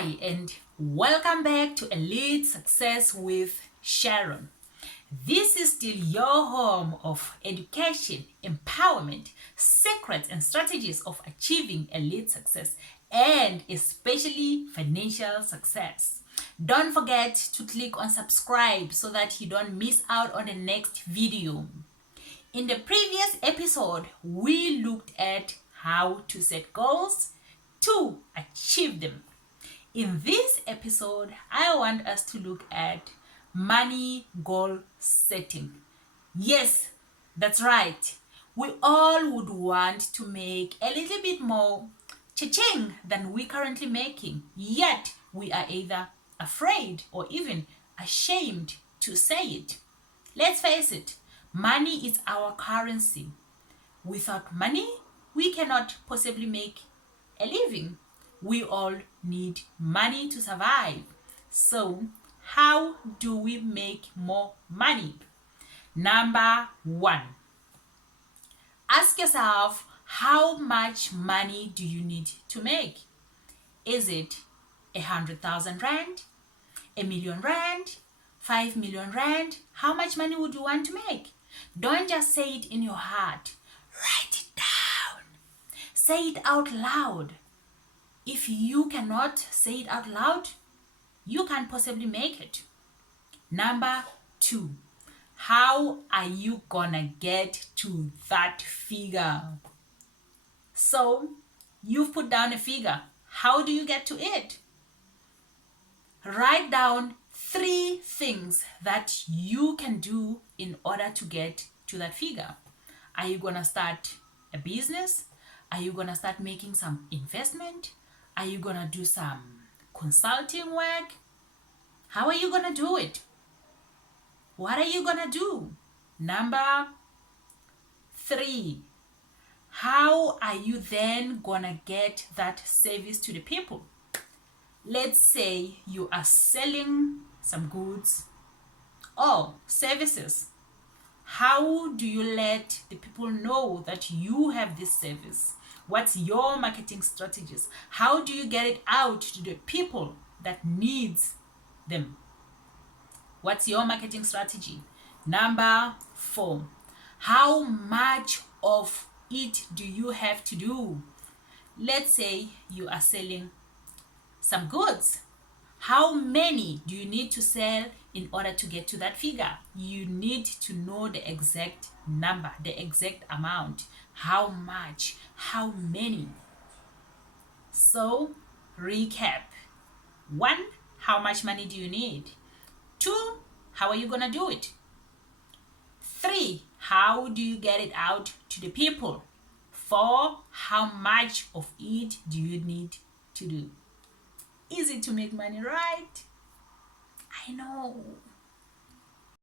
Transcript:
Hi, and welcome back to Elite Success with Sharon. This is still your home of education, empowerment, secrets, and strategies of achieving elite success, and especially financial success. Don't forget to click on subscribe so that you don't miss out on the next video. In the previous episode, we looked at how to set goals to achieve them. In this episode, I want us to look at money goal setting. Yes, that's right. We all would want to make a little bit more cha-ching than we currently making. Yet, we are either afraid or even ashamed to say it. Let's face it, money is our currency. Without money, we cannot possibly make a living. We all need money to survive. So, how do we make more money? Number one, ask yourself, how much money do you need to make? Is it 100,000 rand, a 1 million rand, 5 million rand? How much money would you want to make? Don't just say it in your heart. Write it down. Say it out loud. If you cannot say it out loud, you can't possibly make it. Number two, how are you gonna get to that figure? So, you've put down a figure. How do you get to it? Write down 3 things that you can do in order to get to that figure. Are you gonna start a business? Are you gonna start making some investment? Are you gonna do some consulting work? How are you gonna do it? What are you gonna do? Number 3, how are you then gonna get that service to the people? Let's say you are selling some goods or services. How do you let the people know that you have this service? What's your marketing strategies? How do you get it out to the people that needs them? What's your marketing strategy? Number 4, how much of it do you have to do? Let's say you are selling some goods. How many do you need to sell in order to get to that figure? You need to know the exact number, the exact amount. How much? How many? So, recap. 1, how much money do you need? 2, how are you going to do it? 3, how do you get it out to the people? 4, how much of it do you need to do? Easy to make money, right? I know.